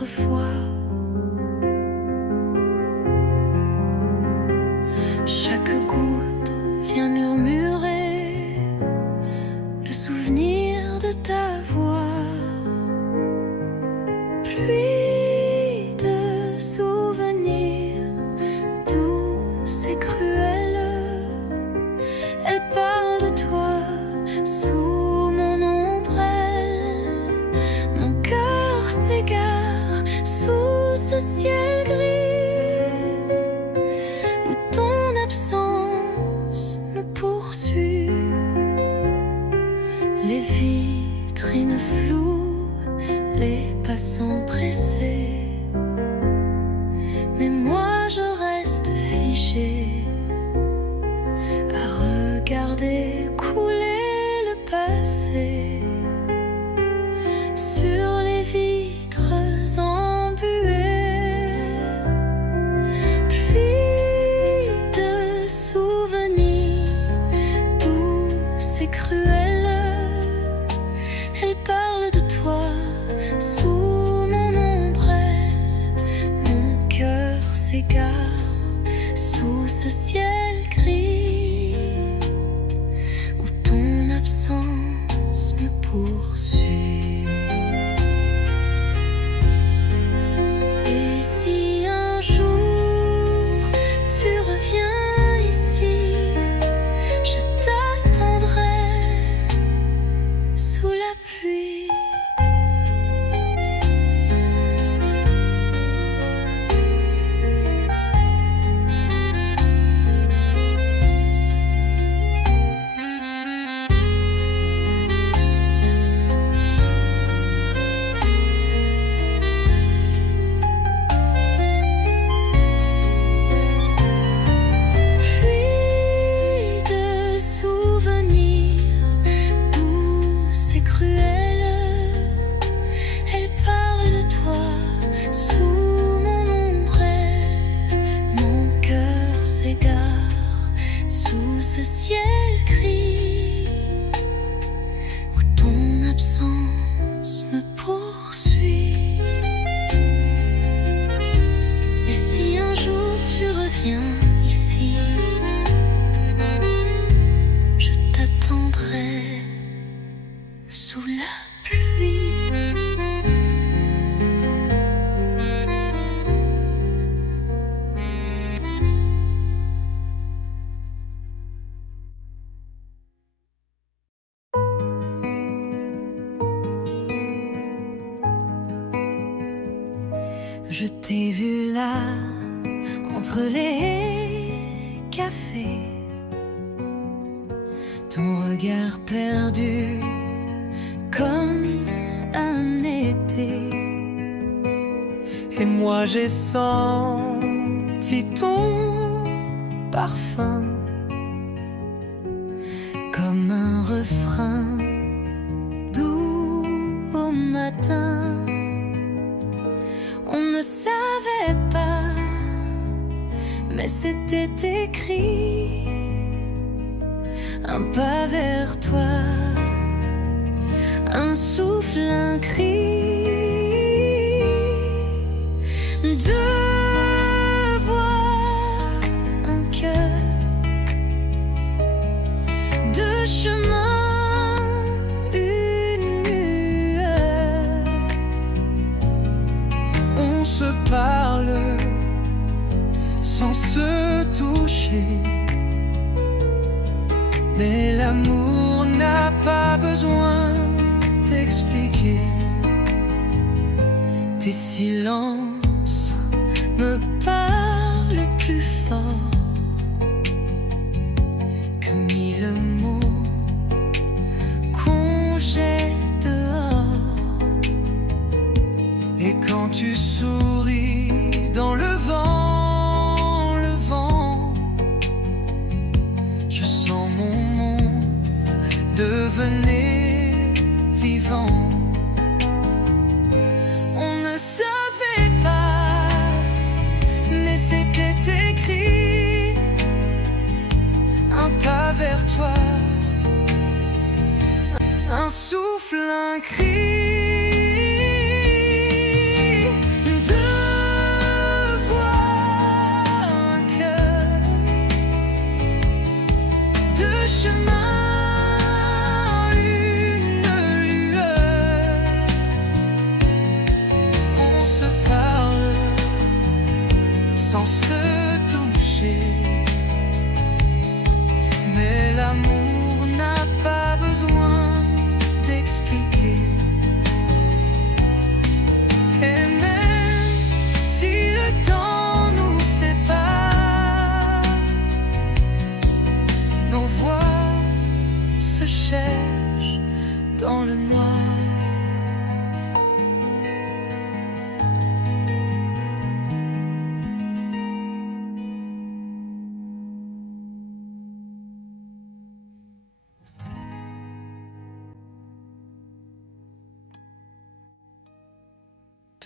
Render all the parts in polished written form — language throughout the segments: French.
autrefois. Chaque goutte vient murmurer le souvenir de ta voix. Pluie de souvenirs douce et cruelle, elle parle de toi sous mon ombrelle. Mon cœur s'égare sous ce ciel gris où ton absence me poursuit. Les vitrines floues, les passants pressés, mais moi je reste figée à regarder couler le passé sur les vitres embuées. Pluie de souvenirs douce et cruelle, elle parle de toi sous mon ombrelle. Mon cœur s'égare sous ce ciel gris où ton absence me poursuit. Et si un jour tu reviens ici, je t'attendrai sous la pluie. Pluie de souvenirs douce et cruelle, elle parle de toi sous mon ombrelle. Mon cœur s'égare sous ce ciel gris où ton absence me poursuit. Et si un jour tu reviens ici, je t'attendrai sous la pluie. Je t'ai vu là, entre les cafés, ton regard perdu comme un été. Et moi j'ai senti ton parfum Comme un refrain doux au matin. On ne savait pas, mais c'était écrit. Un pas vers toi, un souffle, un cri. Deux voix, un cœur, deux chemins, une lueur. On se parle sans se toucher, mais l'amour n'a pas besoin d'expliquer. Tes silences me parlent plus fort que mille mots qu'on jette dehors. Et quand tu souris dans le vent, je sens mon monde devenir vivant. On ne savait pas, mais c'était écrit. Un pas vers toi, Un souffle, un cri. se toucher. Mais l'amour n'a pas besoin d'expliquer. Et même si le temps nous sépare, nos voix se cherchent dans le noir.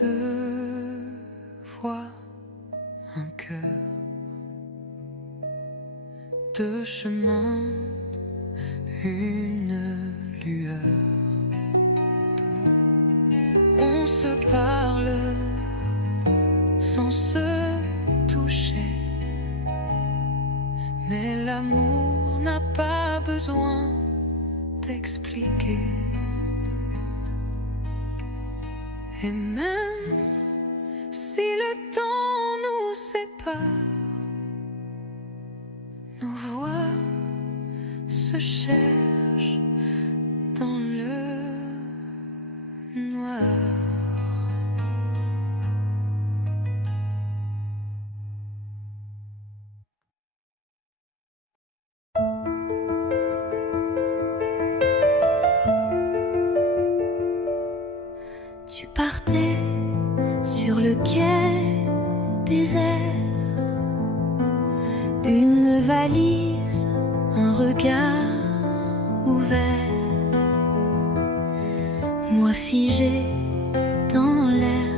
Deux voix, un cœur, deux chemins, une lueur. On se parle sans se toucher, mais l'amour n'a pas besoin d'expliquer. Et même si le temps nous sépare, nos voix se cherchent dans le noir. Tu partais sur le quai désert, une valise, un regard ouvert. Moi figé dans l'air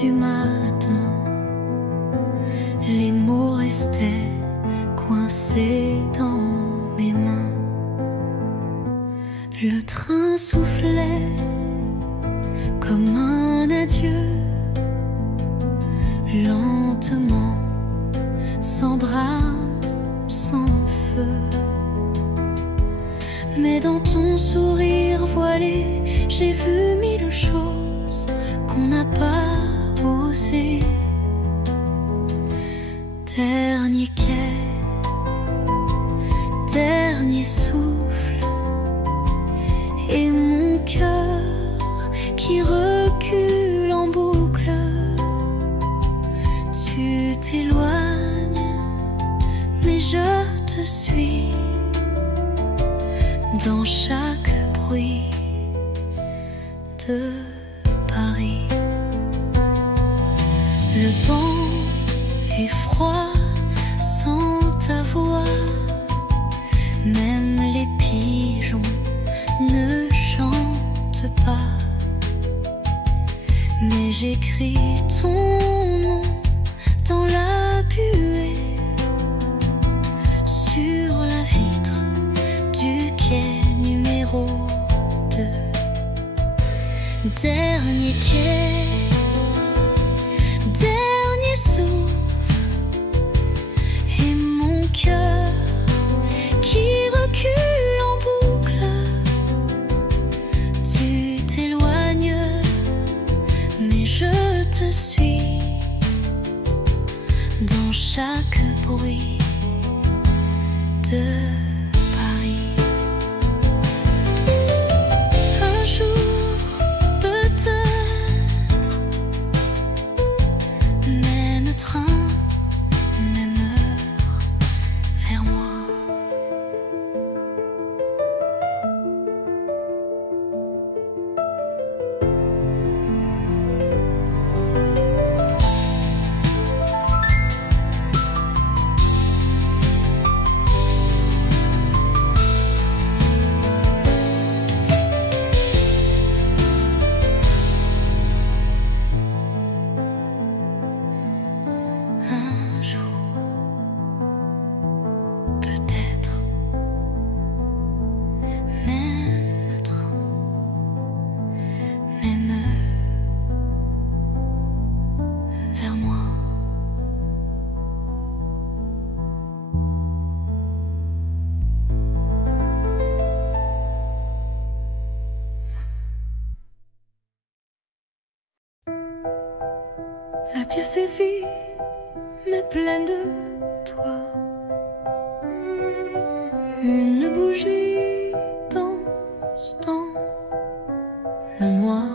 du matin, les mots restaient coincés dans mes mains. Le train soufflait comme un adieu, lentement, sans drame, sans feu. Mais dans ton sourire voilé, j'ai vu mille choses qu'on n'a pas osé. Dernier quai, dernier souffle, et mon cœur qui recule en boucle. Tu t'éloignes, mais je te suis dans chaque bruit de Paris. Le vent est froid sans ta voix, même les pigeons ne chantent pas. Mais j'écris ton nom dans la buée, sur la vitre du quai numéro 2. Dernier quai, dernier souffle, et mon cœur qui recule en boucle. Tu t'éloignes, mais je te suis dans chaque bruit de Paris. Un jour, peut-être, même train, même heure, vers moi. Un jour, peut-être, même train, même heure, vers moi. La pièce est vide, mais pleine de toi. Une bougie danse dans le noir.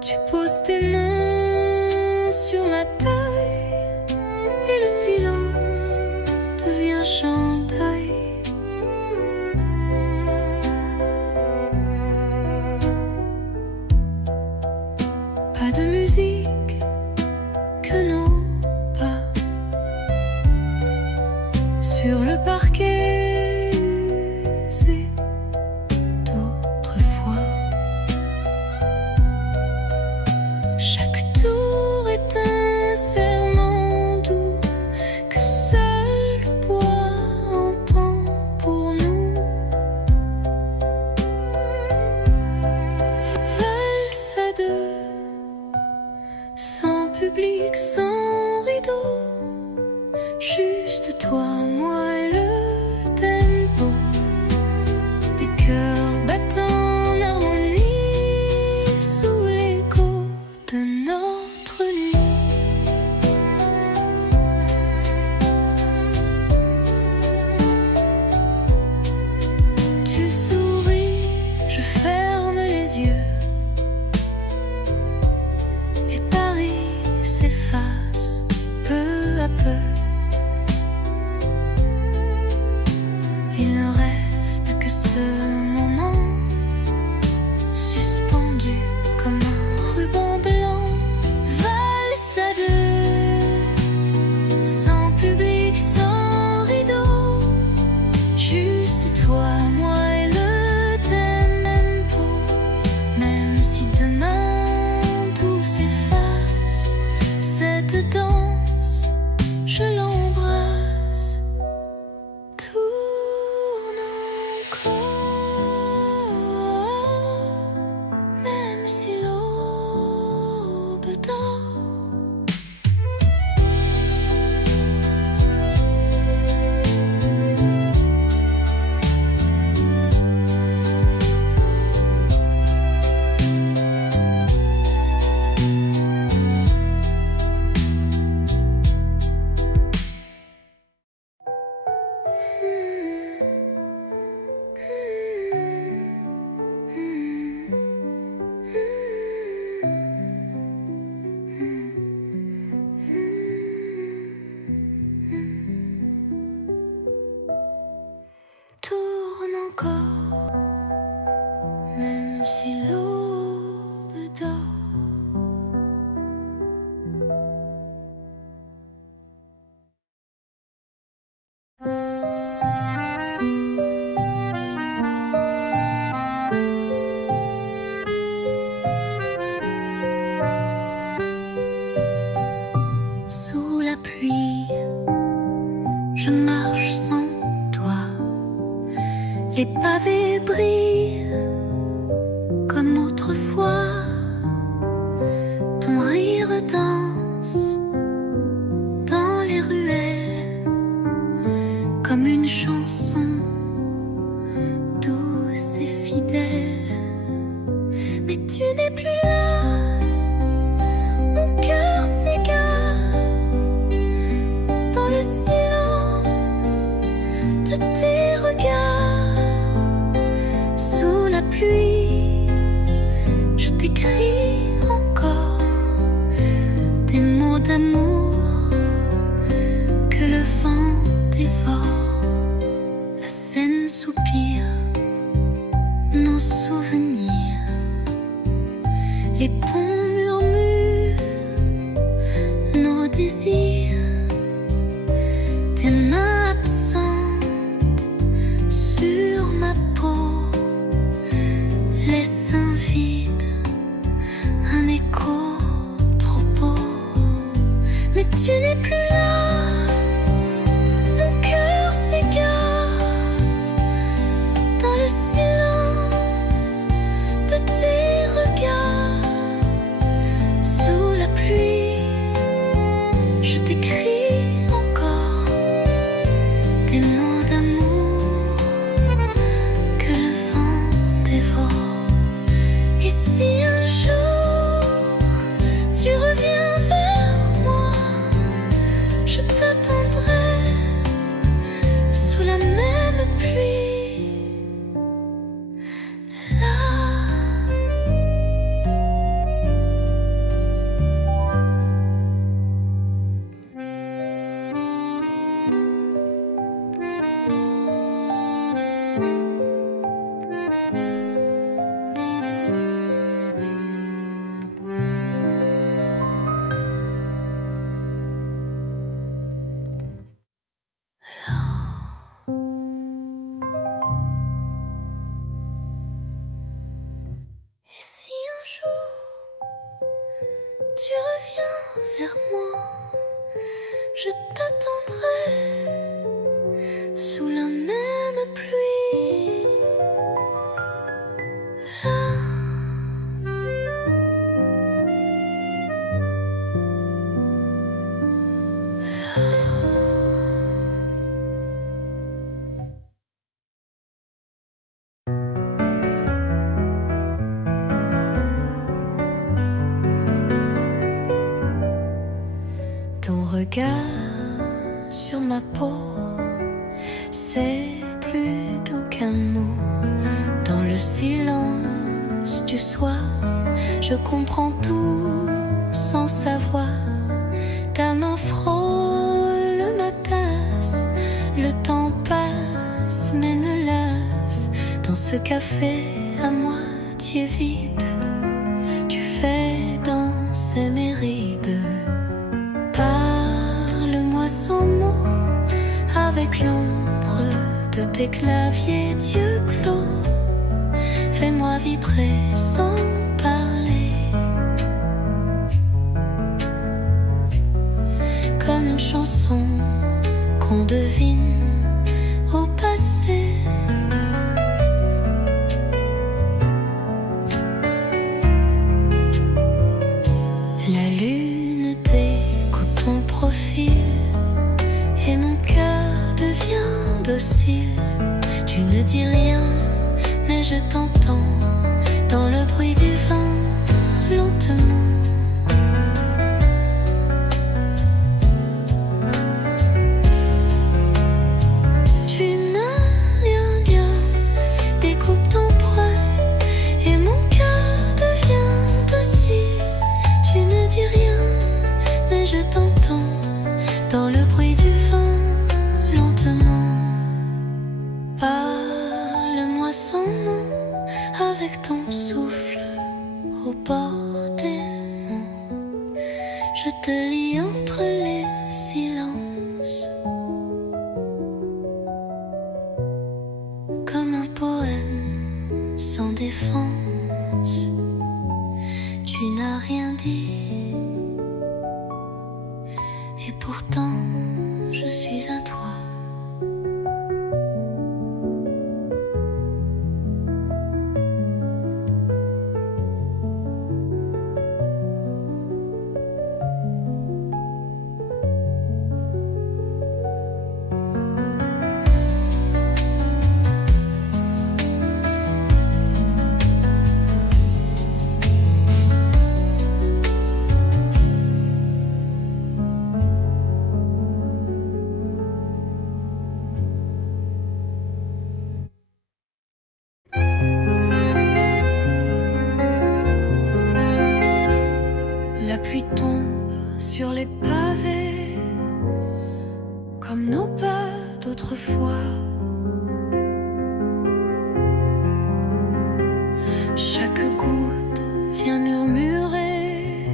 Tu poses tes mains sur ma taille et le silence devient chantaille. Pas de musique que nos pas sur le parquet usé d'autrefois. Chaque tour est un serment doux que seul le bois entend pour nous. Valse à deux, sans public, sans rideau, juste toi, moi et le tempo des cœurs battant en harmonie sous l'écho de notre nuit. Tu souris, je ferme les yeux et Paris s'efface peu à peu. Il ne reste que ce moment suspendu comme un ruban blanc. Valse à deux, sans public, sans rideau, juste toi, moi et le tempo. Même si demain tout s'efface, cette danse, je l'embrasse. Tourne encore, même si l'aube dort. Tourne encore, même si l'aube dort. Sous la pluie, je marche sans toi. Les pavés brillent comme autrefois. Ton rire danse dans les ruelles comme une chanson douce et fidèle. Mais tu n'es plus là, mon cœur s'égare dans le silence de tes regards. Sous la pluie, je t'écris encore des mots d'amour que le vent dévore. La Seine soupire nos souvenirs, les ponts murmurent nos désirs. Tes mains absentes sur ma peau laissent un vide, un écho trop beau. Mais tu n'es plus là, mon cœur s'égare dans le silence de tes regards. Sous la pluie, je t'écris encore des mots d'amour que le vent dévore. Et si un jour tu reviens vers je t'attendrai sous la même pluie. Ton regard sur ma peau, c'est plus doux qu'un mot. Dans le silence du soir, je comprends tout sans savoir. Ta main frôle ma tasse, le temps passe mais ne lasse. Dans ce café à moitié vide, tu fais danser mes rides. Parle-moi sans mots, avec l'ombre de tes claviers d'yeux clos. Fais-moi vibrer sans parler, comme une chanson qu'on devine au passé. La lune découpe ton profil et mon cœur devient docile. Tu ne dis rien, mais je t'entends dans le bruit du vent, lentement. Tu n'as rien, découpe ton poids et mon cœur devient docile. Tu ne dis rien, mais je t'entends dans le bruit du vent, lentement. Parle-moi sans mots, avec ton souffle au bord des mots. Je te lis entre les silences, comme un poème sans défense. Tu n'as rien dit, et pourtant je suis à toi. La pluie tombe sur les pavés, comme nos pas d'autrefois. Chaque goutte vient murmurer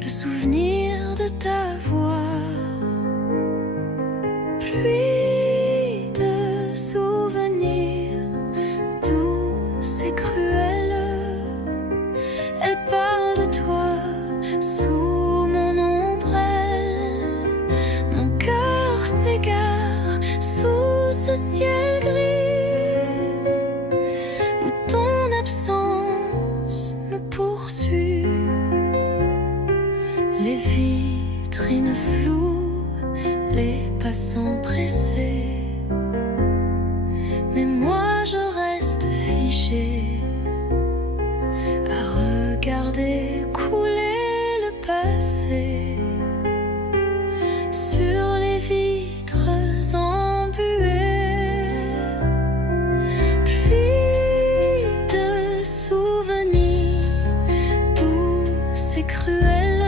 le souvenir de ta voix. Pluie de souvenirs douce et cruelle, elle parle de toi sous mon ombrelle. Mon cœur s'égare sous ce ciel gris où ton absence me poursuit. Les vitrines floues, les passants pressés, mais moi je reste figée à regarder couler le passé sur les vitres embuées. Pluie de souvenirs douce et cruelle,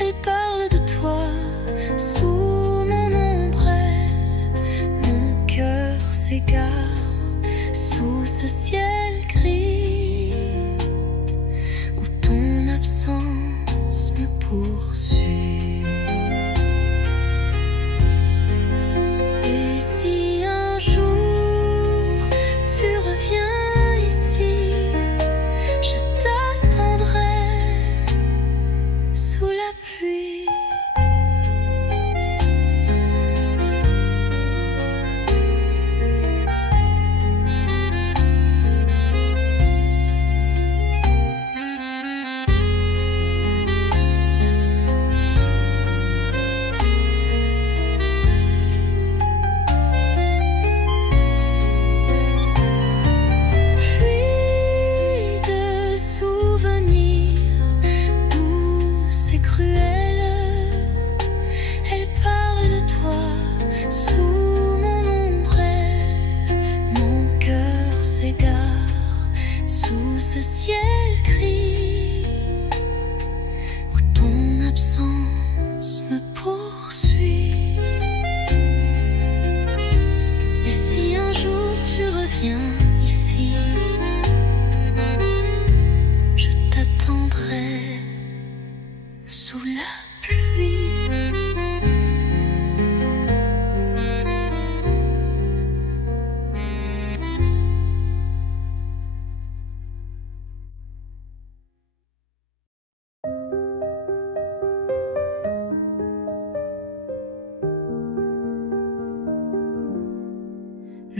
elle parle de toi sous mon ombrelle. Mon cœur s'égare sous ce ciel gris où ton absence me poursuit. Et si un jour tu reviens ici, je t'attendrai sous la pluie. l'absence me poursuit. Et si un jour tu reviens ici, je t'attendrai sous la pluie.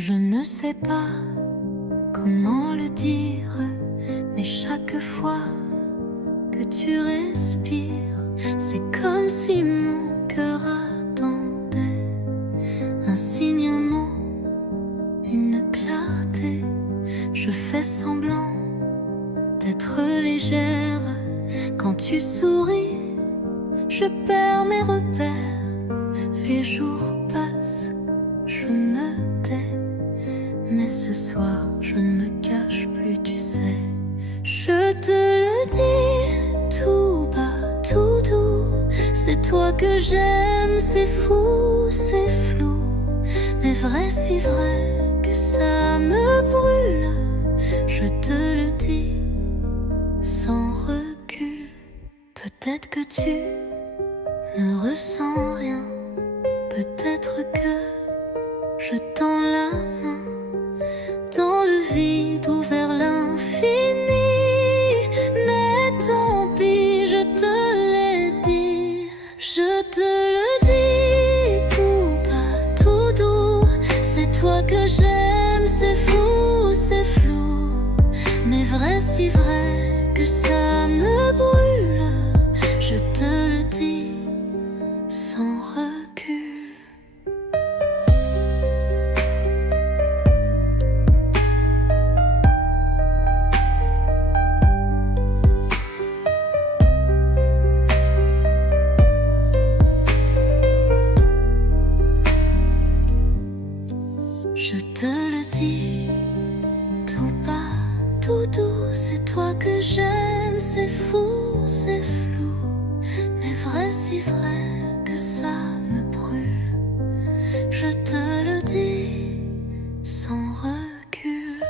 Je ne sais pas comment le dire, mais chaque fois que tu respires, c'est comme si mon cœur attendait un signe, un mot, une clarté. Je fais semblant d'être légère. Quand tu souris, je perds mes repères. Les jours passent, je me tais. Mais ce soir, je ne me cache plus, tu sais. Je te le dis tout bas, tout doux. C'est toi que j'aime, c'est fou, c'est flou. Mais vrai, si vrai que ça me brûle. Je te le dis sans recul. Peut-être que tu ne ressens rien. Peut-être que je tends la main dans le vide ou vers l'infini. Mais tant pis, je te l'ai dit. Je te le dis tout bas, tout doux. C'est toi que j'aime, c'est fou, c'est flou. Mais vrai, si vrai que ça me brûle. Je te le dis sans recul. Je te le dis tout bas, tout doux. C'est toi que j'aime, c'est fou, c'est flou. Mais vrai, si vrai que ça me brûle. Je te le dis sans recul.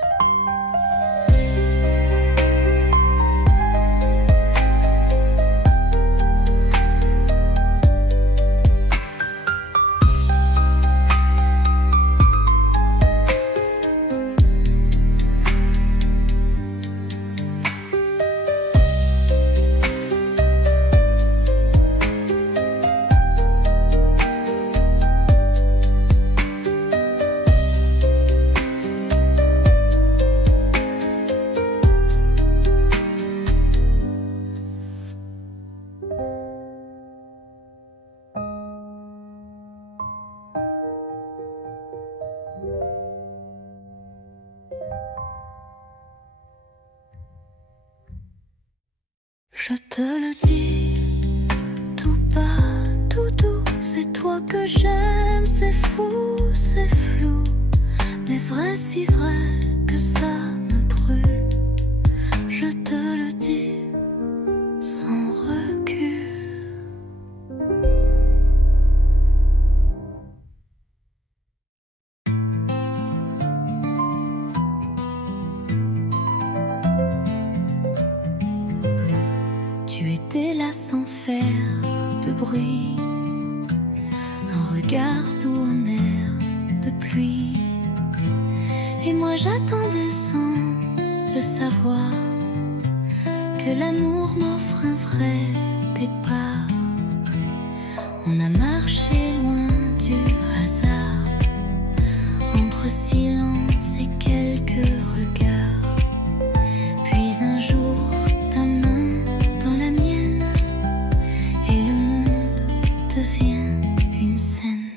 Je te le dis tout bas, tout doux. C'est toi que j'aime, c'est fou, c'est flou. Mais vrai, si vrai que ça me brûle. Je te le dis sans recul. Tu étais là sans faire de bruit, un regard doux, un air de pluie. Et moi j'attendais sans le savoir que l'amour m'offre un vrai départ. On a marché loin du hasard, entre silence et quelques regards. Puis un jour, ta main dans la mienne, et le monde devient une scène.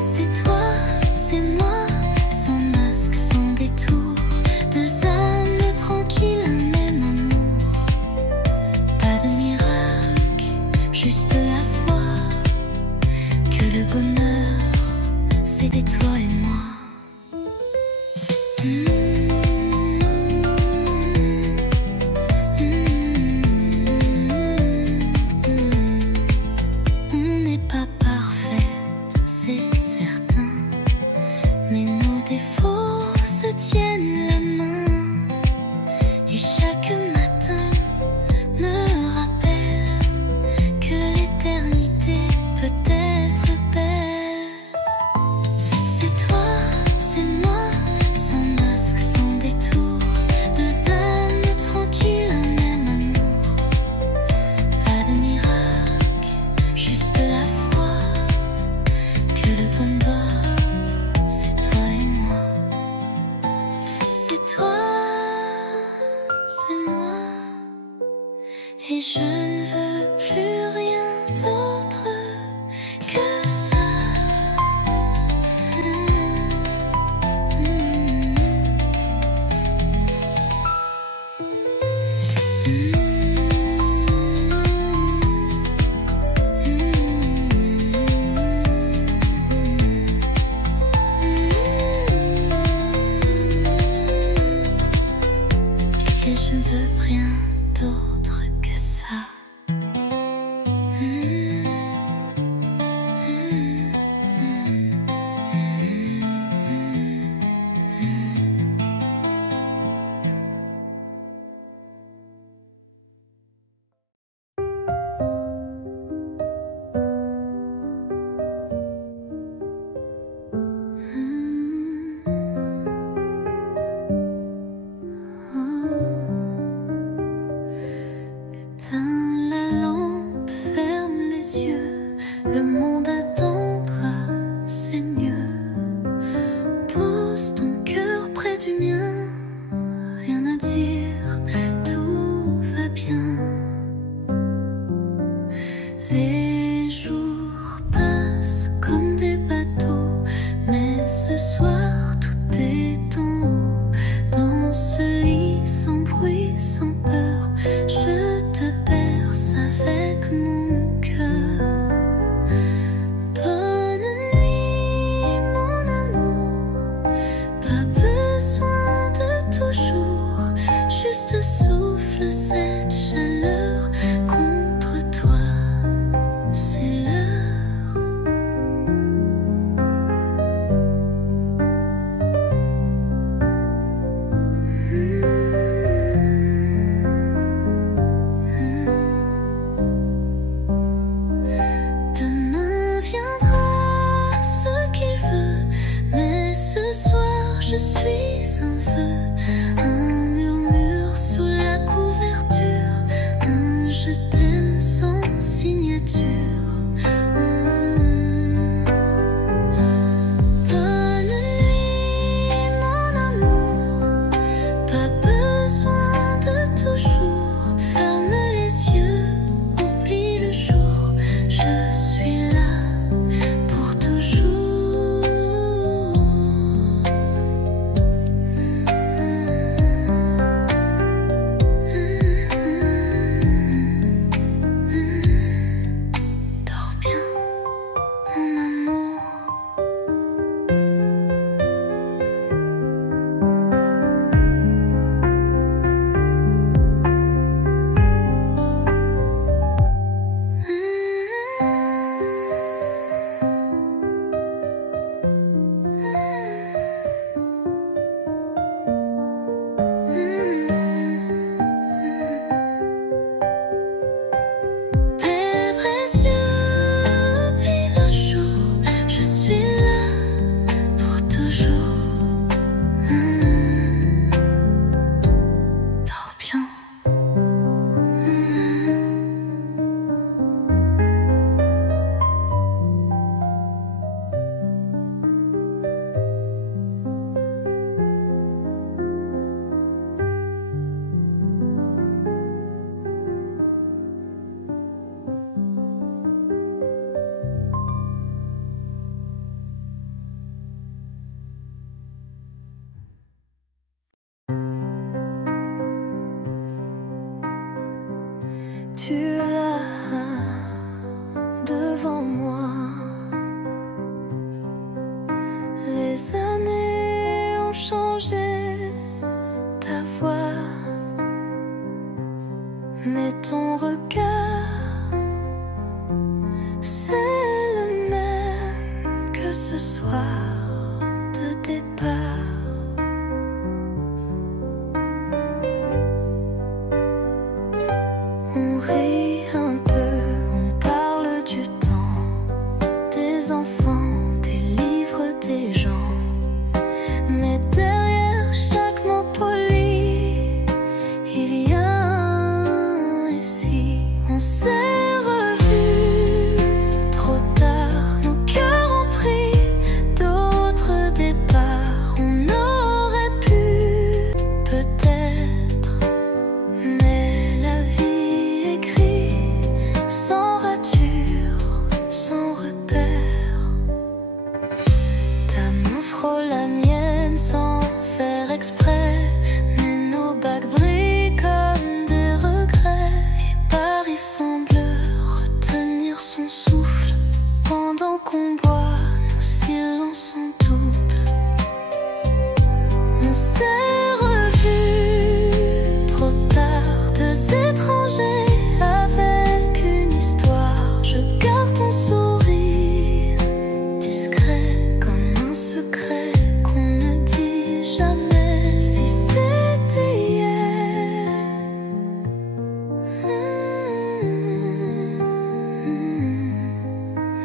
C'est toi, c'est moi, sans masque, sans détour. Deux âmes tranquilles, un même amour. Pas de miracle, juste la foi que le bonheur, c'était toi et moi. qu'on boit, nos silences en double. On s'est revus trop tard, deux étrangers avec une histoire. Je garde ton sourire, discret comme un secret qu'on ne dit jamais. Si c'était hier,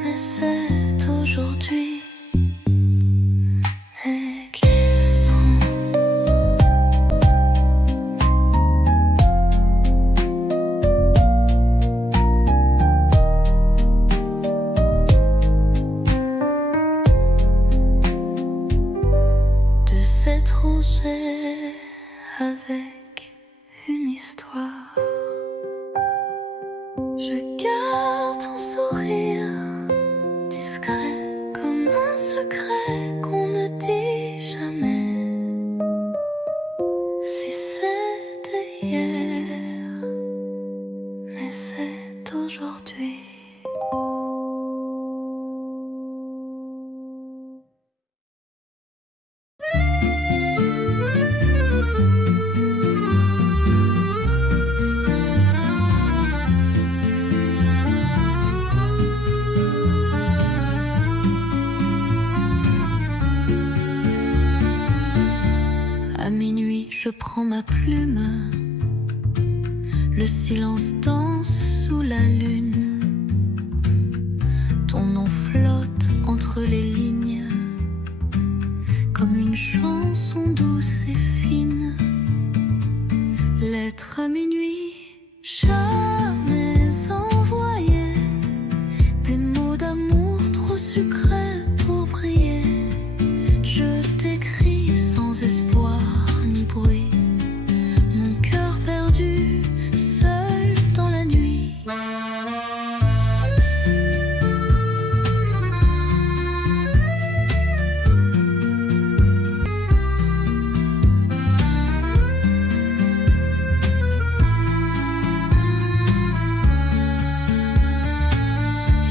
mais c'est aujourd'hui. Avec une histoire, je garde ton sourire, discret comme un secret qu'on ne dit jamais. Si c'était hier, mais c'est aujourd'hui. À minuit, je prends ma plume. Le silence danse sous la lune. Ton nom flotte entre les lignes, comme une chanson douce et fine. Lettre à minuit, jamais envoyée. Des mots d'amour trop sucrés pour briller. Je t'écris sans espoir ni bruit, mon cœur perdu, seul dans la nuit.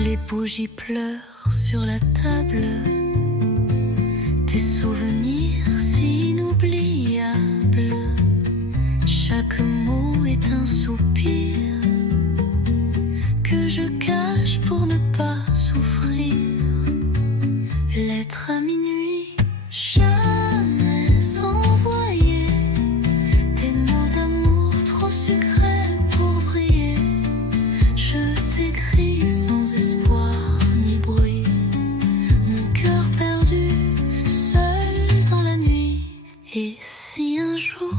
Les bougies pleurent sur la table, tes souvenirs si inoubliables. Chaque mot est un soupir que je cache pour ne pas souffrir. Lettre à minuit, jamais envoyée. Des mots d'amour trop sucrés pour briller. Je t'écris sans espoir ni bruit, mon cœur perdu, seul dans la nuit. Et si un jour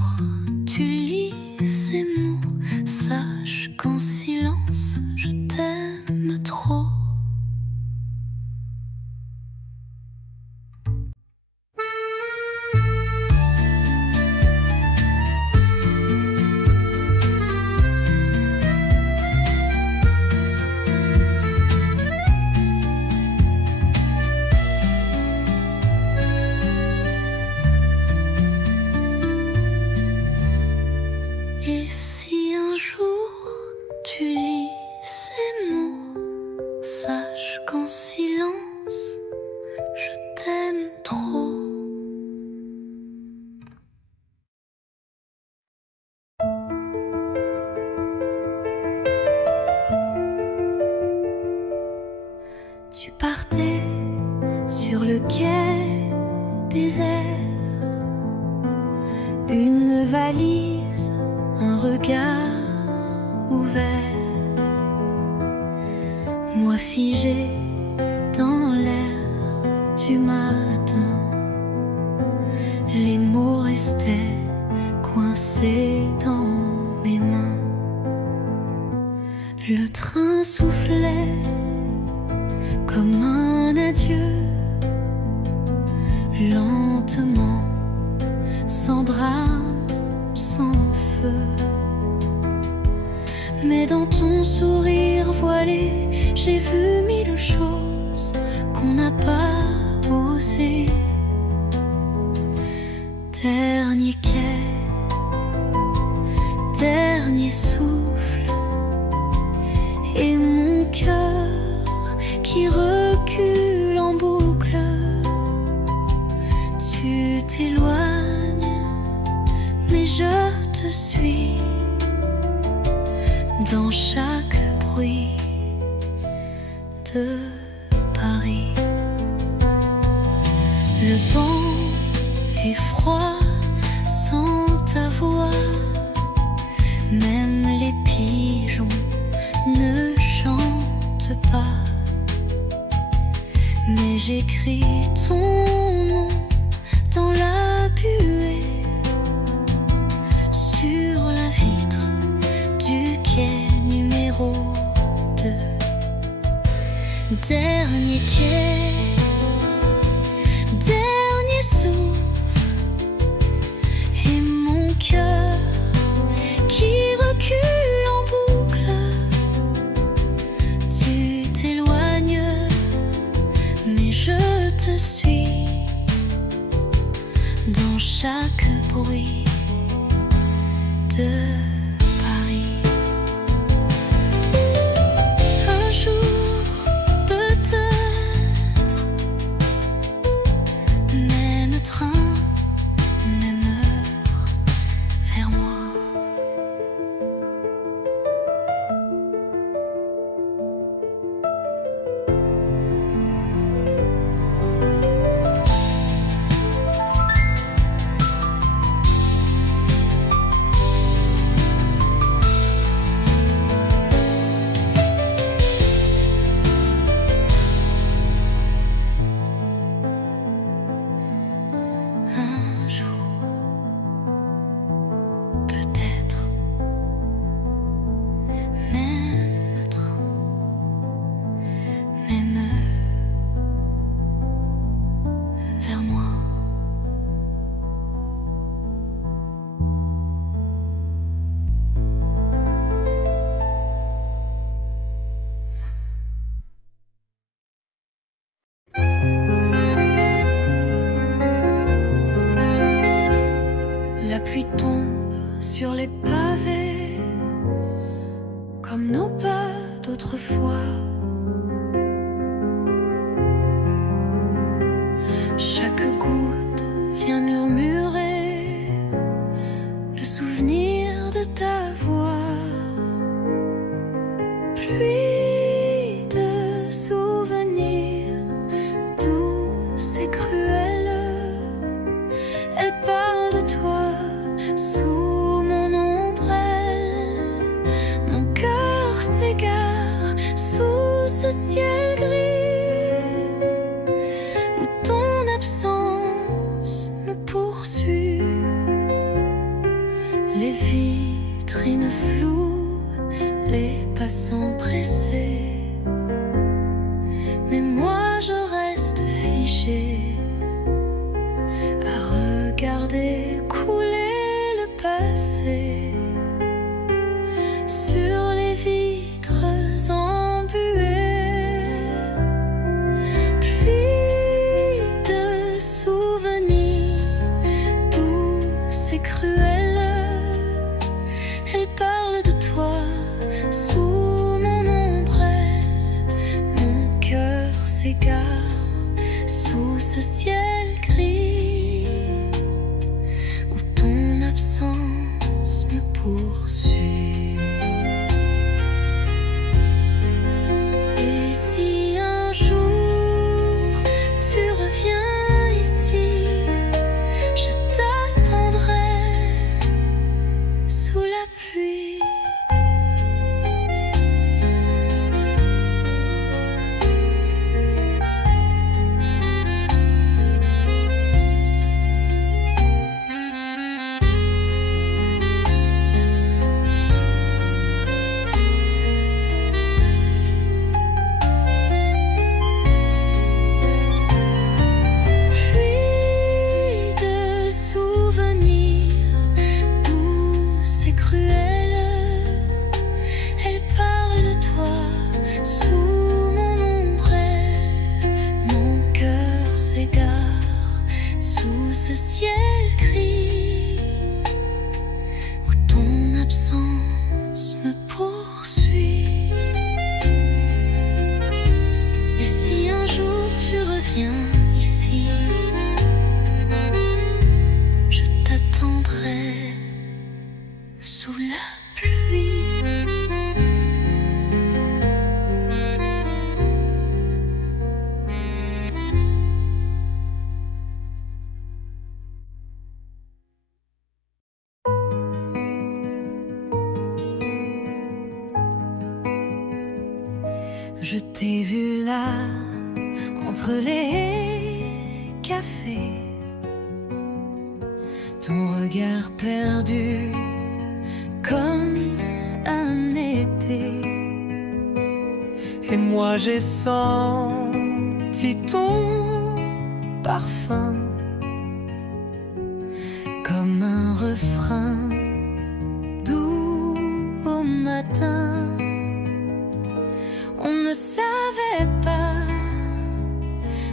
tu lis ces mots, sache qu'en silence je t'aime trop. Et si un jour tu lis ces mots, sache qu'en silence je t'aime trop. Tu partais sur le quai désert, une valise, un regard ouvert, moi figé dans l'air du matin. Les mots restaient coincés dans mes mains. Le train soufflait comme un adieu, lentement, sans drame, sans feu. Mais dans ton sourire voilé, j'ai vu mille choses qu'on n'a pas osées. Dernier quai, dernier souffle, et mon cœur qui recule. j'écris ton nom dans la buée sur la vitre du quai numéro 2. Dernier quai, dernier souffle, et mon cœur qui recule en boucle. Tu t'éloignes, mais je te suis dans chaque bruit de Paris. Un jour, peut-être, même train, même heure, vers moi. Un jour, peut-être, même train, même heure, vers moi. La pluie tombe sur les pavés comme nos pas d'autrefois. Chaque goutte vient murmurer le souvenir de ta voix. Pluie de souvenirs douce et cruelle, elle parle de toi sous mon ombrelle. Mon cœur s'égare sous ce ciel gris où ton absence me poursuit. Les vitrines floues, les passants pressés, mais moi je reste figée à regarder couler le passé sur les vitres embuées. Pluie de souvenirs douce et cruelle, elle parle de toi sous mon ombrelle. Mon cœur s'égare sous ce ciel gris où ton absence me poursuit. Et si un jour tu reviens ici, je t'attendrai sous la pluie. Pluie de souvenirs douce et cruelle, elle parle de toi sous mon ombrelle. Mon cœur s'égare sous ce ciel gris où ton absence me poursuit. Et si un jour tu reviens ici, je t'attendrai sous la pluie. Je t'ai vu là entre les cafés, ton regard perdu comme un été. Et moi j'ai senti ton parfum comme un refrain doux au matin. On ne savait pas,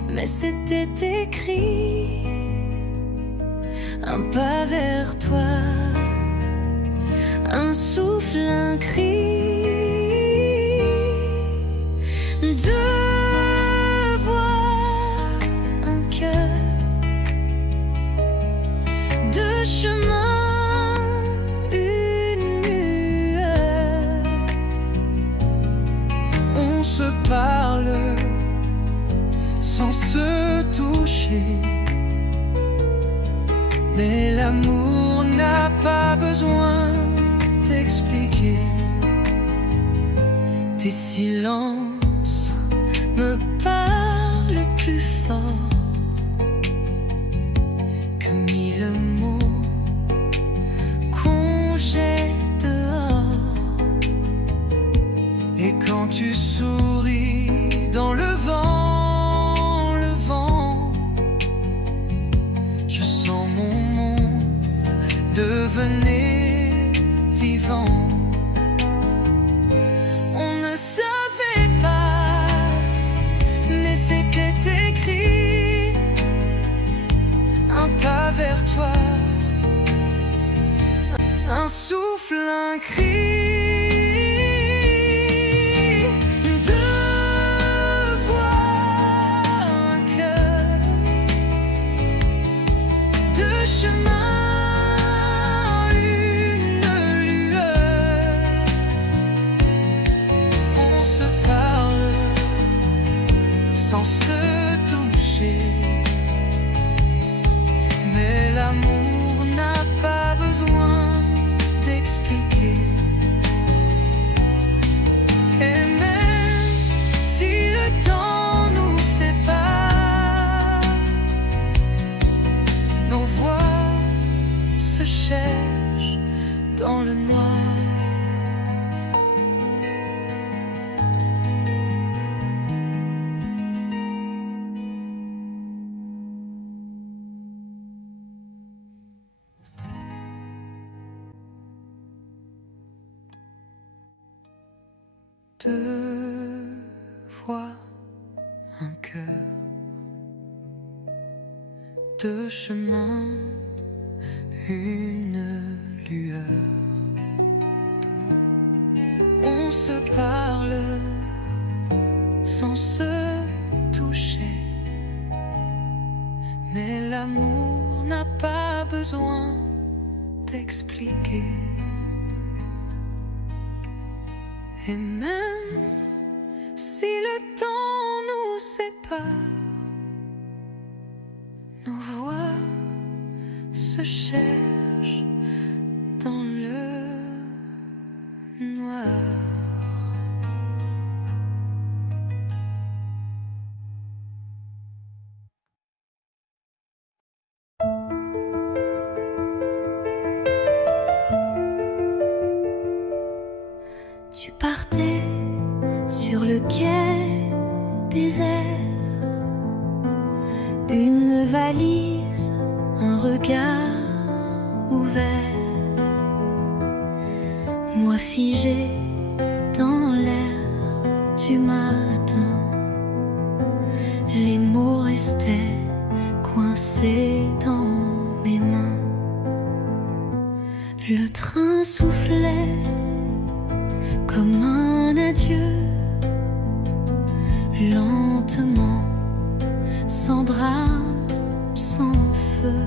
mais c'était écrit. Un pas vers toi, un souffle, un cri. Deux voix, un cœur, deux chemins, une lueur. On se parle sans se toucher, mais l'amour n'a pas besoin d'expliquer. Tes silences me parlent plus fort que mille mots qu'on jette dehors. Et quand tu souris dans le vent, je sens mon monde devenir vivant. On ne savait pas, mais c'était écrit. Un pas vers toi, Un souffle, un cri. Deux voix, un cœur, deux chemins, une lueur. on se parle sans se toucher, mais l'amour n'a pas besoin d'expliquer. Et même si le temps nous sépare, nos voix se cherchent dans le noir. Deux voix, un cœur, deux chemins, une lueur. On se parle sans se toucher, mais l'amour n'a pas besoin d'expliquer. Et même si le temps nous sépare, nos voix se cherchent dans le noir. Tu partais sur le quai désert, une valise, un regard ouvert. Moi figé dans l'air du matin, les mots restaient coincés dans mes mains. Le train soufflait comme un adieu, lentement, sans drame, sans feu.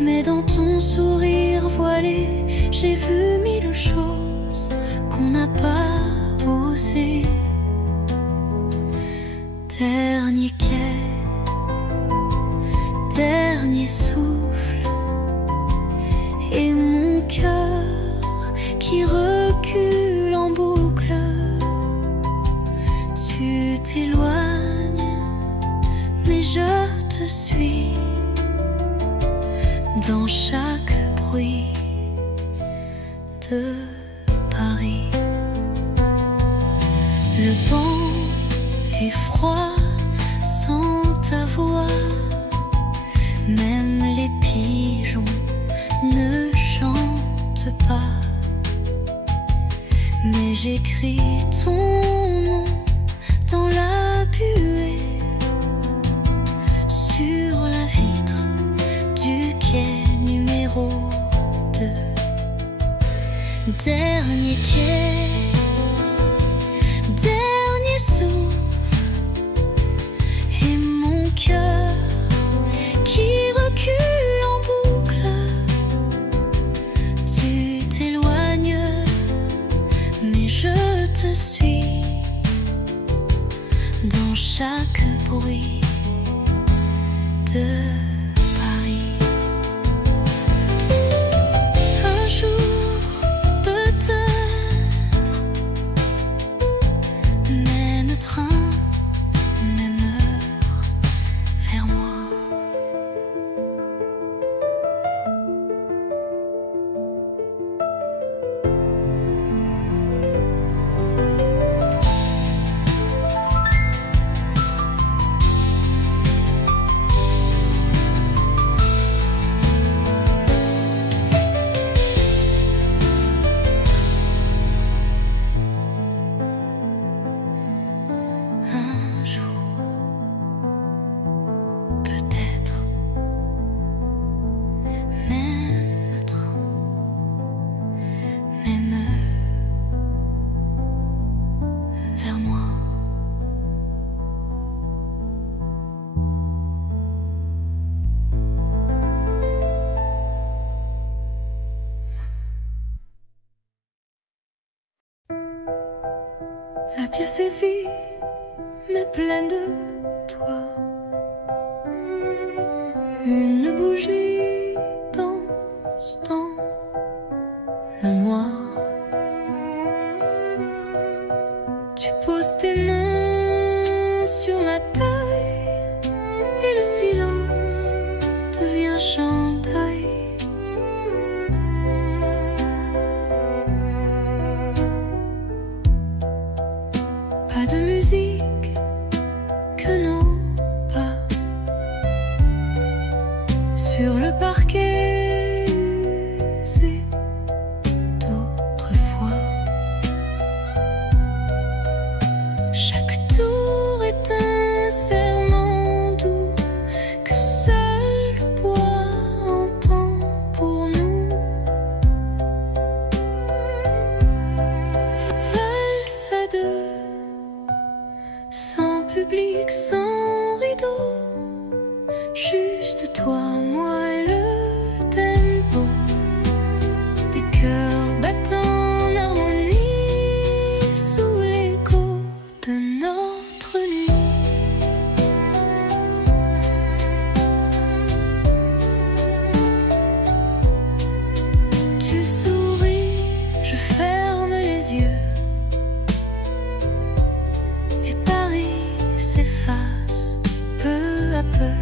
Mais dans ton sourire voilé, j'ai vu mille choses qu'on n'a pas osé. Dernier quai, dernier souffle, et mon cœur qui recule en boucle. Tu t'éloignes dans chaque bruit de Paris. Le vent est froid sans ta voix, même les pigeons ne chantent pas. Mais j'écris ton nom dans la buée, sur la vitre du quai numéro 2. Dernier quai, dernier souffle, et mon cœur qui recule en boucle. Tu t'éloignes, mais je te suis dans chaque bruit de Paris. Un jour, peut-être, même train, même heure, vers moi. Un jour, peut-être, même train, même heure, vers moi. La pièce est vide, mais pleine de toi. Une bougie danse dans le noir. Tu poses tes mains sur ma taille et le silence devient chandail. Pas de musique que nos pas sur le parquet usé d'autrefois. Chaque tour est un serment doux que seul le bois entend pour nous. Valse à deux, sans public, sans rideau, juste toi, moi et le tempo des cœurs battant en harmonie sous l'écho de notre nuit. Tu souris, je ferme les yeux, et Paris s'efface peu à peu.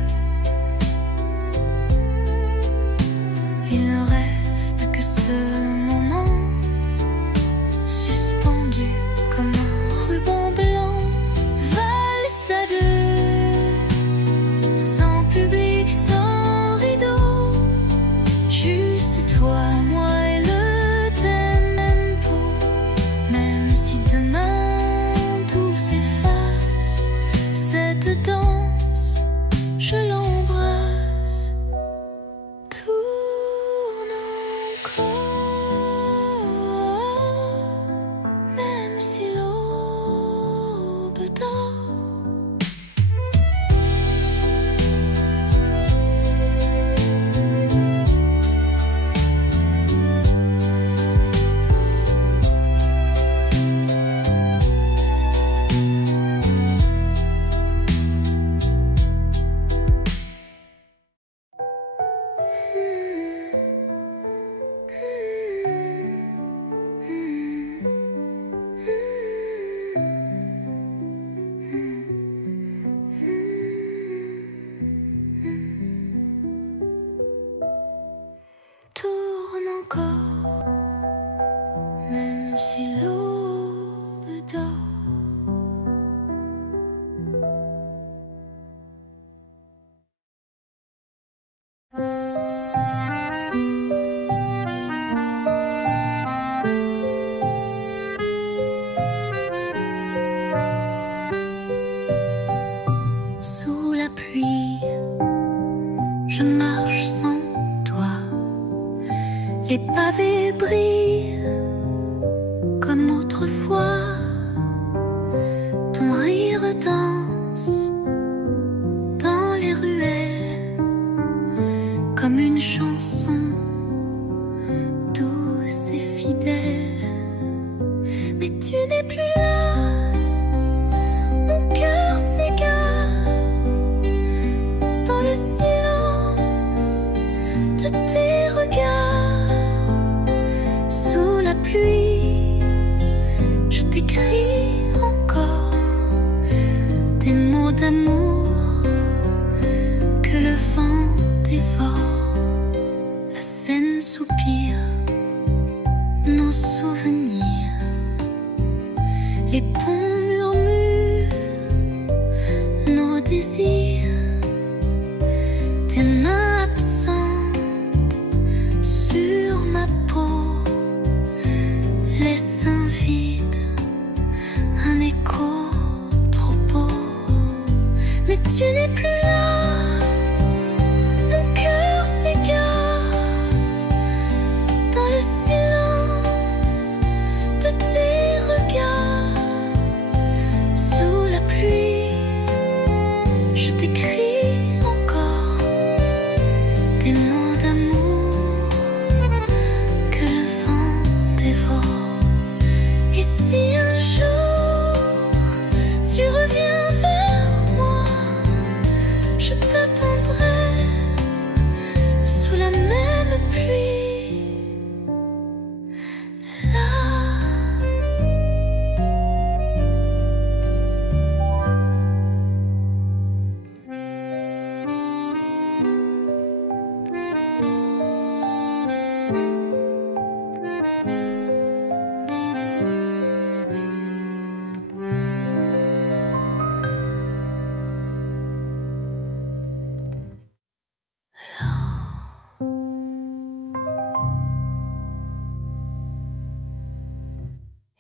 brille comme autrefois. Ton rire danse dans les ruelles comme une chanson douce et fidèle. Mais tu n'es plus là, mon cœur s'égare dans le silence de tes regards. Sous la pluie, je t'écris encore des mots d'amour que le vent dévore. La Seine soupire nos souvenirs, les ponts murmurent nos désirs. Tes mains absentes sur ma peau laissent un vide, un écho trop beau. Mais tu n'es plus là, mon cœur s'égare dans le silence de tes regards. Sous la pluie, je t'écris encore des mots d'amour que le vent dévore. Et si un jour tu reviens vers moi, je t'attendrai sous la même pluie. Là.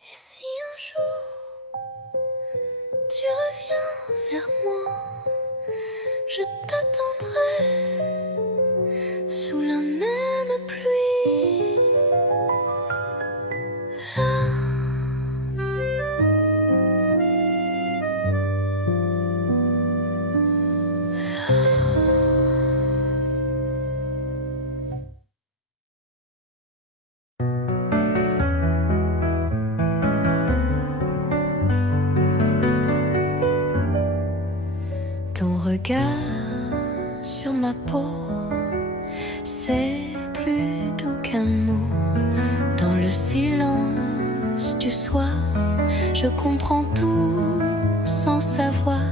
Et si un jour tu reviens vers moi, je t'attendrai sous la même pluie. Là. Ton regard sur ma peau, c'est plus doux qu'un mot. Dans le silence du soir, je comprends tout sans savoir.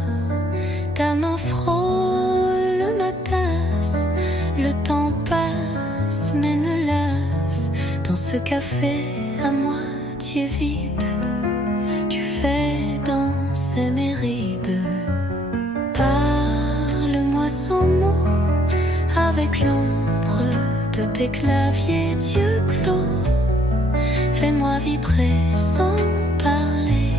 Ta main frôle ma tasse, le temps passe mais ne lasse. Dans ce café à moitié vide, tu fais danser mes rides. Parle-moi sans mots, avec l'ombre de tes claviers d'yeux clos. Fais-moi vibrer sans parler,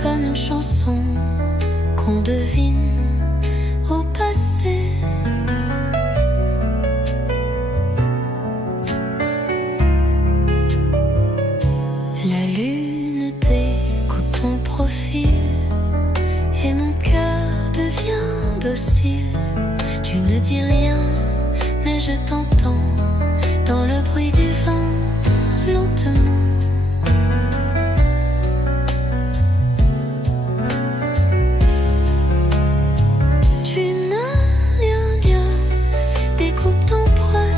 comme une chanson qu'on devine au passé. La lune découpe ton profil et mon cœur devient docile. Tu ne dis rien, mais je t'entends dans le bruit du vent, lentement. Tu n'as rien bien, découpe ton poids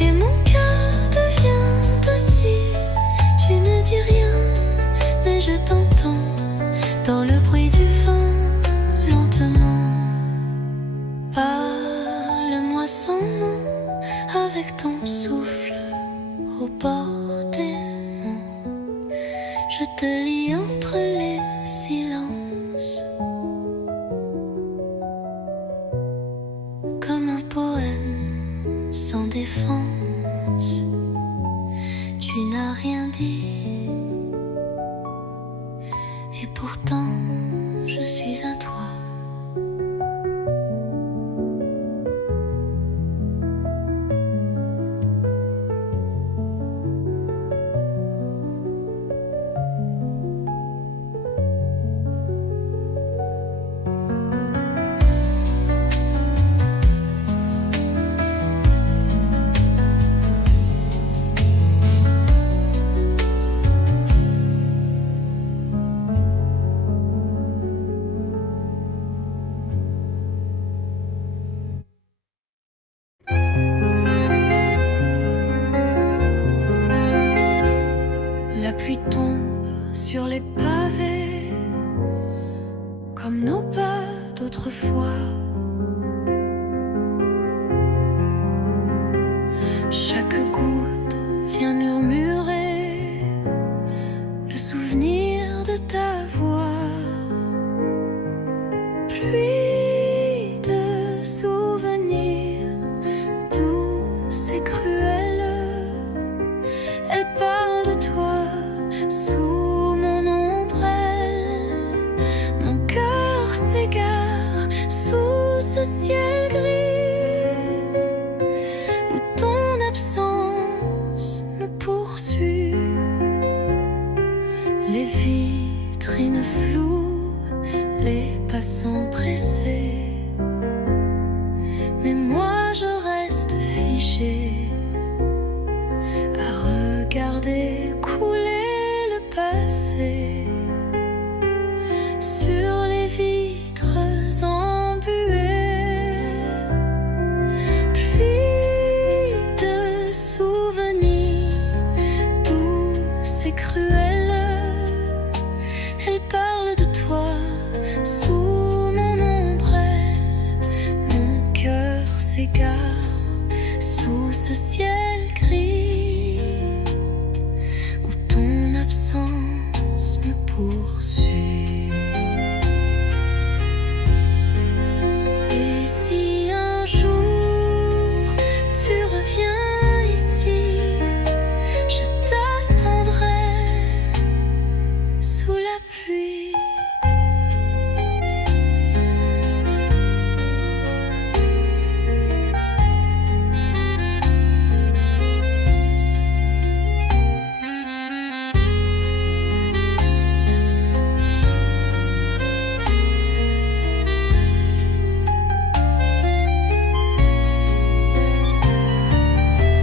et mon cœur devient docile. Tu ne dis rien, mais je t'entends dans le bruit du vent, lentement. Parle-moi sans mots, avec ton souffle au bord des mots. Je te lis entre les silences, comme un poème sans défense. Tu n'as rien dit, et pourtant je suis à toi. pluie tombe sur les pavés, comme nos pas d'autrefois. Chaque goutte vient murmurer le souvenir de ta voix. Pluie de souvenirs douce et cruelle, elle parle de toi sous mon ombrelle. Mon cœur s'égare sous ce ciel gris où ton absence me poursuit. Les vitrines floues, les passants pressés, mais moi je reste figée à regarder couler le passé sur les vitres embuées. Pluie de souvenirs douce et cruelle, elle parle de toi sous mon ombrelle. Mon cœur s'égare sous ce ciel gris où ton absence me poursuit. Et si un jour tu reviens ici, je t'attendrai sous la pluie.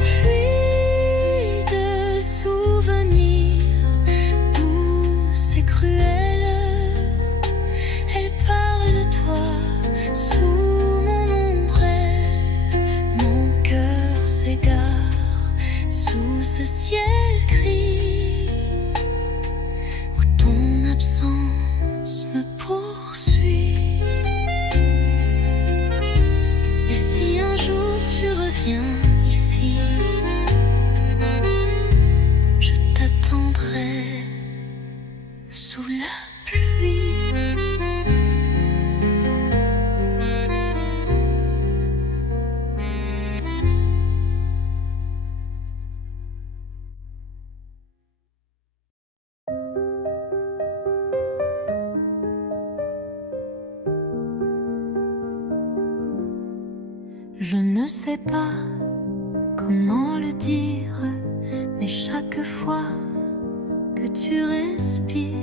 Pluie de souvenirs douce et cruelle, elle parle de toi sous mon ombrelle. Mon cœur s'égare sous ce ciel gris où ton absence me poursuit. Et si un jour tu reviens ici, je t'attendrai sous la pluie. Je ne sais pas comment le dire, mais chaque fois que tu respires,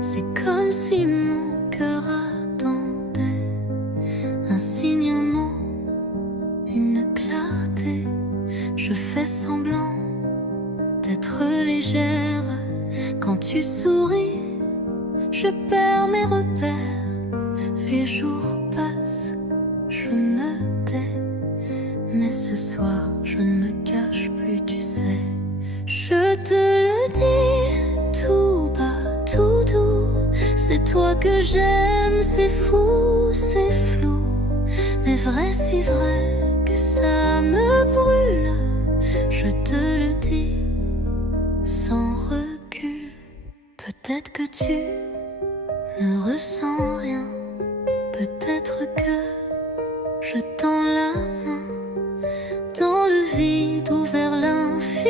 c'est comme si mon cœur attendait un signe, un mot, une clarté. Je fais semblant d'être légère. Quand tu souris, je perds mes repères. Les jours passent, je me tais, mais ce soir je ne me cache plus, tu sais. Je te le dis tout bas, tout doux, c'est toi que j'aime, c'est fou, c'est flou, mais vrai, si vrai que ça me brûle. Je te le dis sans recul. Peut-être que tu ne ressens rien, peut-être que je tends la main dans le vide ou vers l'infini.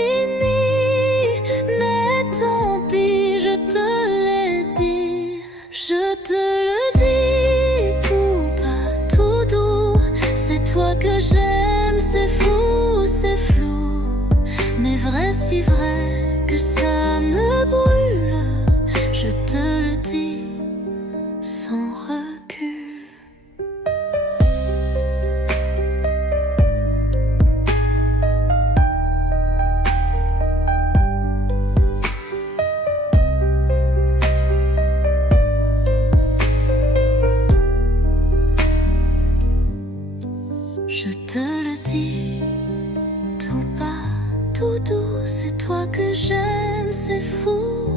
Mais tant pis, je te l'ai dit. Je te le dis tout bas, tout doux, c'est toi que j'aime, c'est fou, c'est flou, mais vrai, si vrai que ça me brûle. Je te le dis sans recul. Je te le dis tout bas, tout doux, c'est toi que j'aime, c'est fou,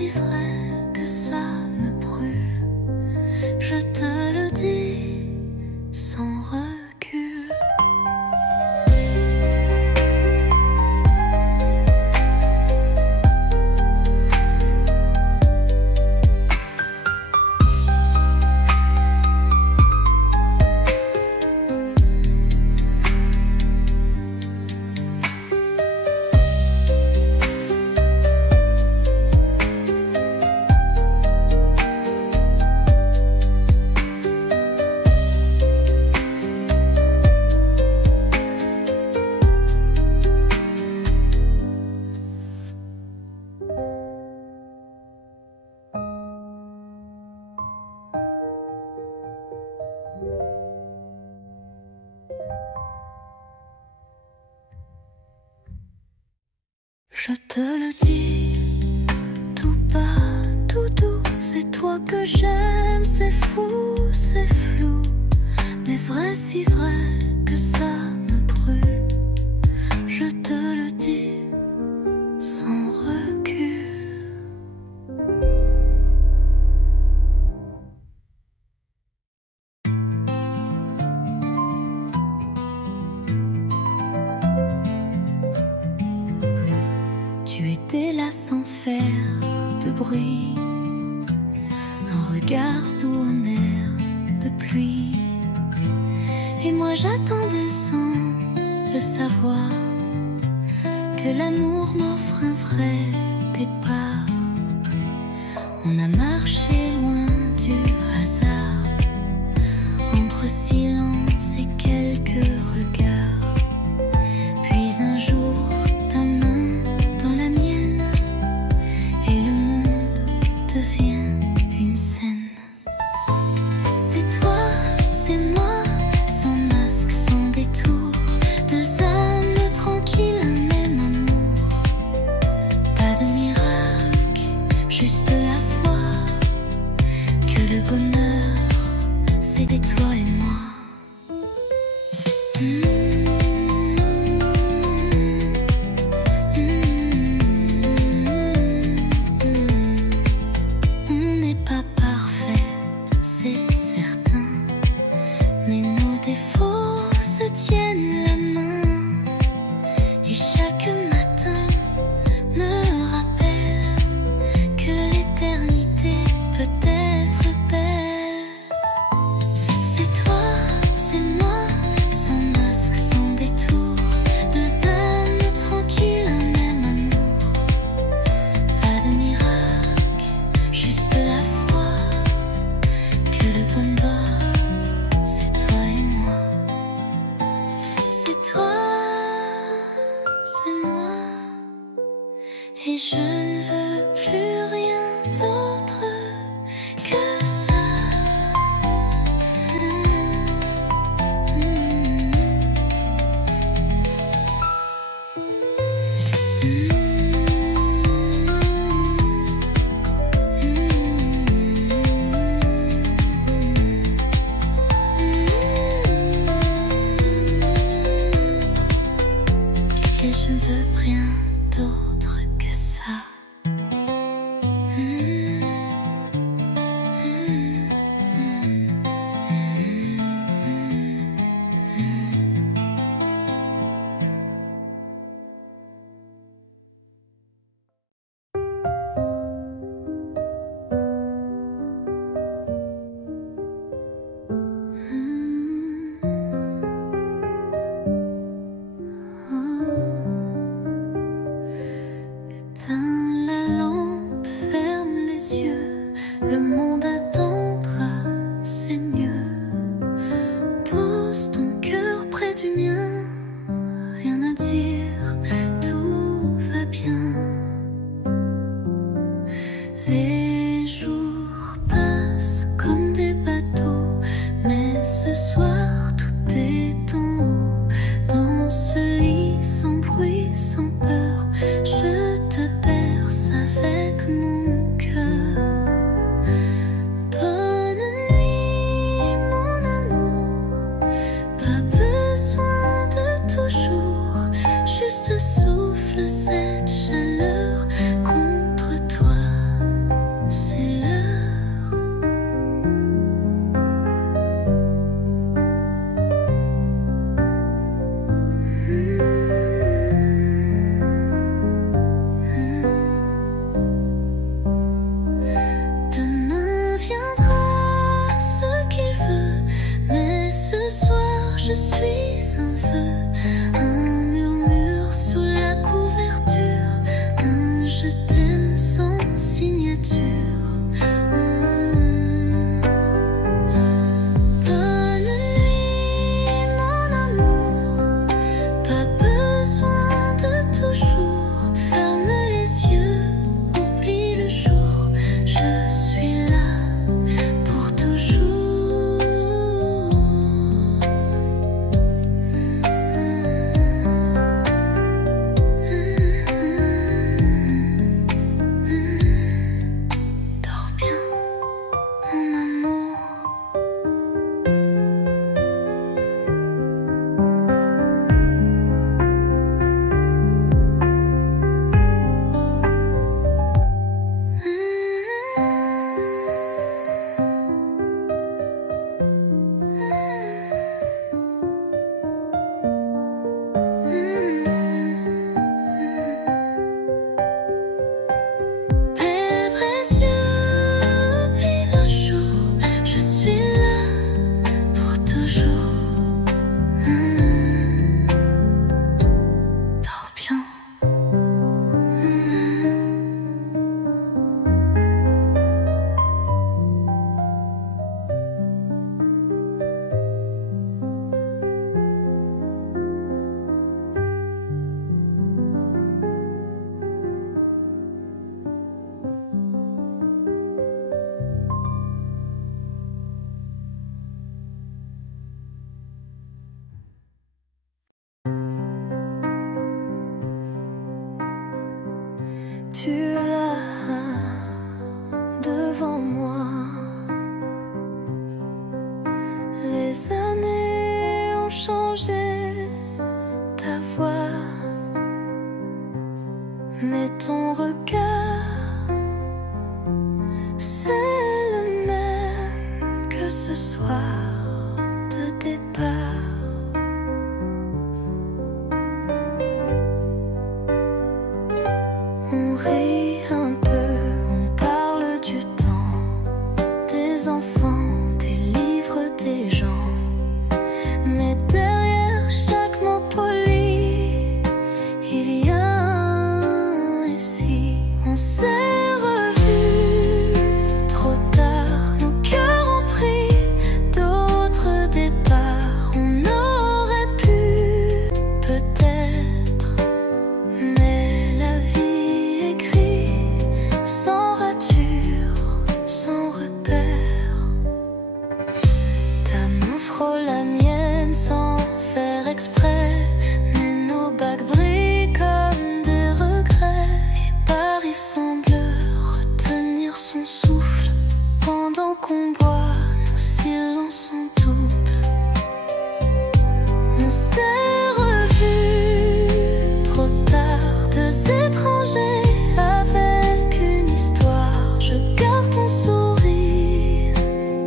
si vrai que ça me brûle. Je te le dis sans recul. Je te le dis, tout bas, tout doux, c'est toi que j'aime, c'est fou, c'est flou, mais vrai si vrai que ça me brûle. Je te le dis sans recul. Tu étais là sans faire de bruit, un regard doux, un air de pluie. Et moi j'attendais sans le savoir que l'amour m'offre un vrai départ. On a marché loin du hasard, entre silence et quelques regards. Puis un jour ta main dans la mienne et le monde devient une scène. C'est toi, c'est moi, sans masque, sans détour, deux âmes tranquilles, un même amour. Pas de miracle, juste la foi que le bonheur, c'était toi et moi. On n'est pas parfait, c'est certain, mais nos défauts se tiennent la main. Et chaque matin me rappelle que l'éternité peut être belle. C'est toi, c'est moi, sans masque, sans détour, deux âmes tranquilles, un même amour. Pas de miracle, juste la foi que le bonheur, c'est toi et moi. C'est toi, c'est moi, et je ne veux plus rien d'autre que ça. Et je ne veux rien d'autre que ça. Éteins la lampe, ferme les yeux, le monde attendra, c'est mieux. Pose ton cœur près du mien, rien à dire, tout va bien. Les jours passent comme des bateaux, mais ce soir tout est en haut. Dans ce lit sans bruit, sans peur, je te berce avec mon cœur. Bonne nuit, mon amour, pas besoin de toujours, juste souffle cette chaleur contre toi. suis un vœu, un murmure sous la couverture, un je t'aime sans signature. Bonne nuit mon amour, pas besoin de toujours. Ferme les yeux, oublie le jour, je suis là pour toujours. Dors bien, mon amour. Père précieux, oublie le jour, je suis là pour toujours. Dors bien. Tu es là devant moi. Les années ont changé ta voix, mais ton regard, c'est le même que ce soir de départ. On rit un peu, on parle du temps, des enfants, des livres, des gens. Mais derrière chaque mot poli, il y a un ici. On s'est revus trop tard, nos cœurs ont pris d'autres départs. On aurait pu peut-être, mais la vie écrit sans rature, sans repère. Ta main frôle la mienne sans faire exprès, mais nos bagues brillent comme des regrets. Et Paris semble retenir son souffle pendant qu'on boit, nos silences en double. On s'est revus trop tard, deux étrangers avec une histoire. Je garde ton sourire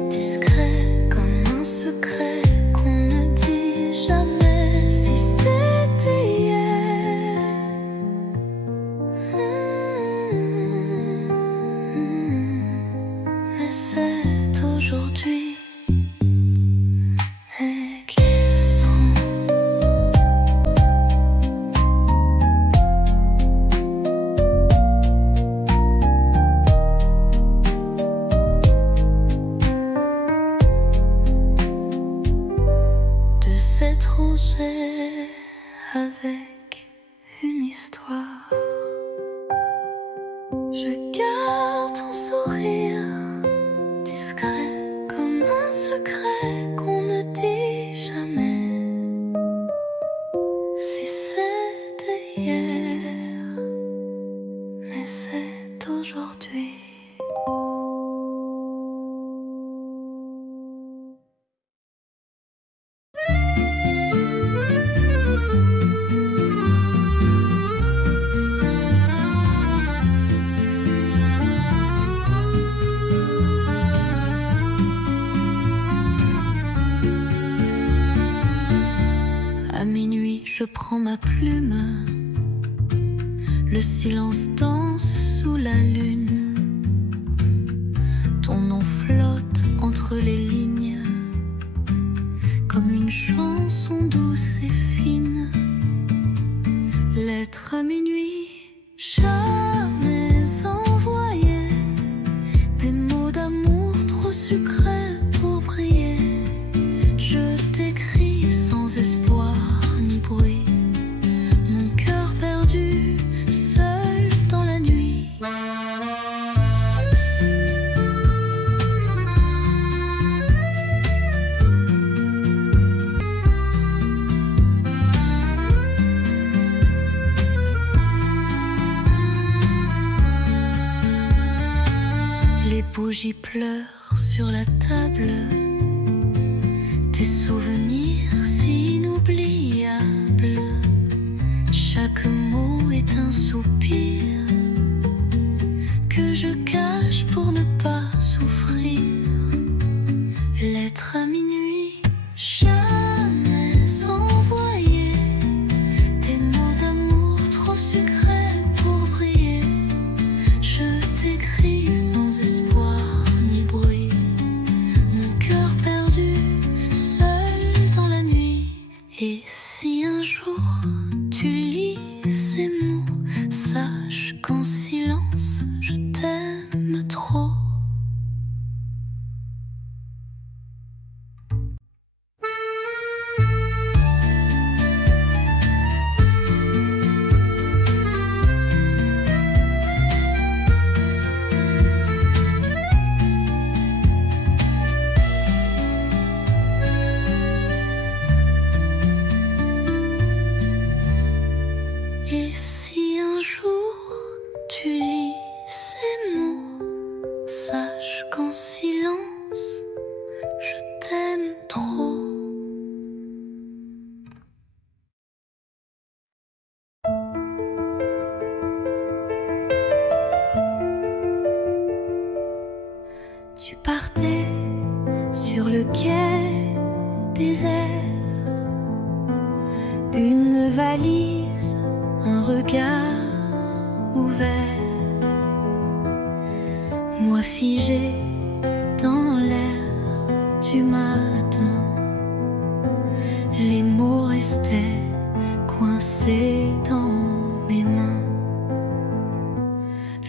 discret comme un secret qu'on ne dit jamais. Si c'était hier, mais c'est aujourd'hui. Existant. De cette rosée avec une histoire. Je garde ton sourire discret comme un secret qu'on ne dit jamais. Si c'était hier, mais c'est aujourd'hui. À minuit, je prends ma plume. Le silence danse sous la lune. Ton nom flotte entre les lignes comme une chanson lettres à minuit, jamais envoyées, des mots d'amour trop sucrés pour briller. Je t'écris sans espoir ni bruit, mon cœur perdu, seul dans la nuit. Les bougies pleurent sur la table, tes souvenirs si inoubliables. Chaque mot est un soupir que je cache pour ne pas souffrir. Lettre à minuit, jamais envoyée, des mots d'amour trop sucrés pour briller. Je t'écris sans espoir ni bruit, mon cœur perdu, seul dans la nuit. Et si un jour tu lis ces mots, sache qu'en silence je t'aime trop. Et si un jour tu lis ces mots, sache qu'en silence je t'aime trop. Tu partais sur le quai désert, une valise, un regard ouvert, moi figé dans l'air du matin. Les mots restaient coincés dans mes mains.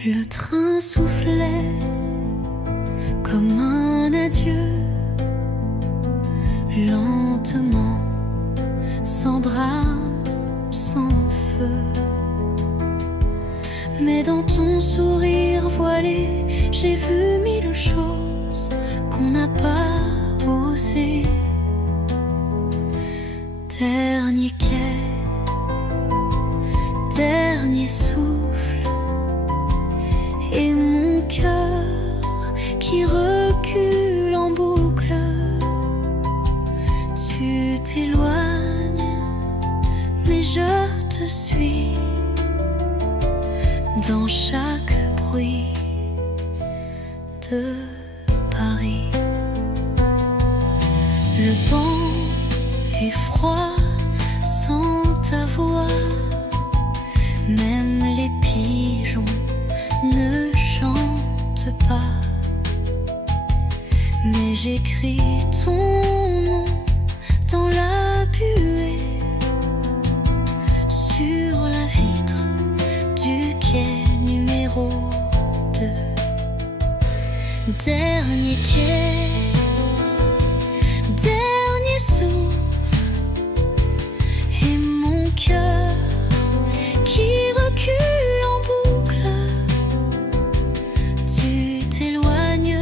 Le train soufflait comme un adieu, lentement, sans drame, sans feu. Mais dans ton sourire voilé, j'ai vu mille choses qu'on n'a pas osé. Dernier quai, dernier souffle, et mon cœur qui recule en boucle. Tu t'éloignes, mais je te suis dans chaque bruit de Paris. Le vent est froid sans ta voix, même les pigeons ne chantent pas. Mais j'écris ton nom dans la buée, sur la vitre du quai numéro 2. Dernier quai, dernier souffle, et mon cœur qui recule en boucle. Tu t'éloignes,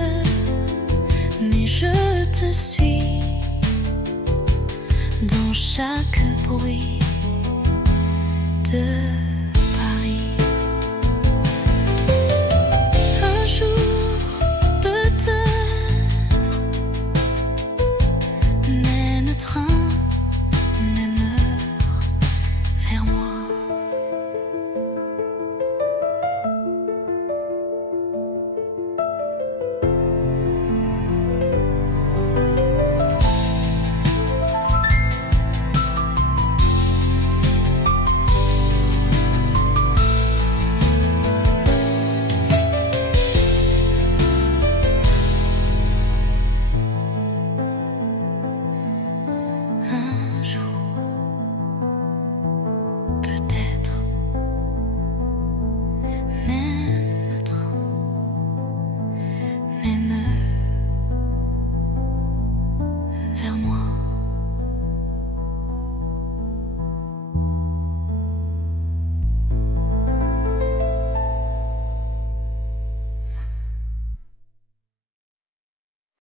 mais je te suis dans chaque bruit